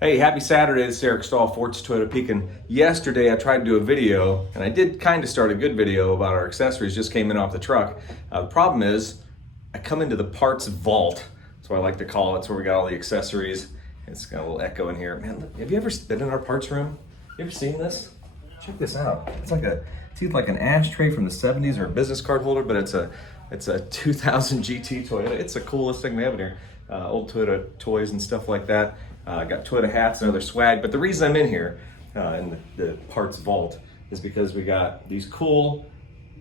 Hey, happy Saturday. This is Eric Stahl, Forts Toyota Pekin. Yesterday I tried to do a video, and I did kind of start a good video about our accessories, just came in off the truck. The problem is, I come into the parts vault. That's what I like to call it. It's where we got all the accessories. It's got a little echo in here. Man, look, have you ever been in our parts room? You ever seen this? Check this out. It's either like an ashtray from the 70s or a business card holder, but it's a 2000 GT Toyota. It's the coolest thing we have in here. Old Toyota toys and stuff like that. Got Toyota hats and other swag, but the reason I'm in here in the parts vault is because we got these cool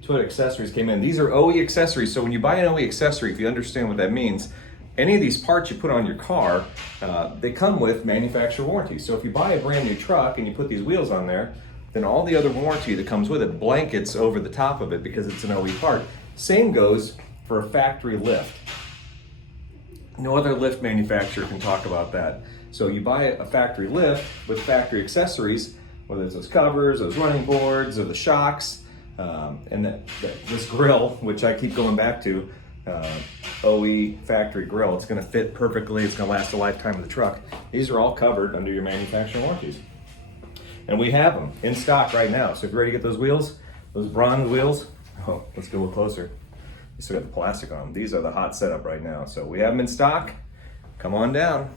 Toyota accessories came in. These are OE accessories, so when you buy an OE accessory, if you understand what that means, any of these parts you put on your car, they come with manufacturer warranty. So if you buy a brand new truck and you put these wheels on there, then all the other warranty that comes with it blankets over the top of it because it's an OE part. Same goes for a factory lift. No other lift manufacturer can talk about that. So you buy a factory lift with factory accessories, whether it's those covers, those running boards, or the shocks, and this grill, which I keep going back to, OE factory grill. It's going to fit perfectly. It's going to last the lifetime of the truck. These are all covered under your manufacturer warranties. And we have them in stock right now. So if you're ready to get those wheels, those bronze wheels, oh, let's go a little closer. You still got the plastic on them. These are the hot setup right now. So we have them in stock. Come on down.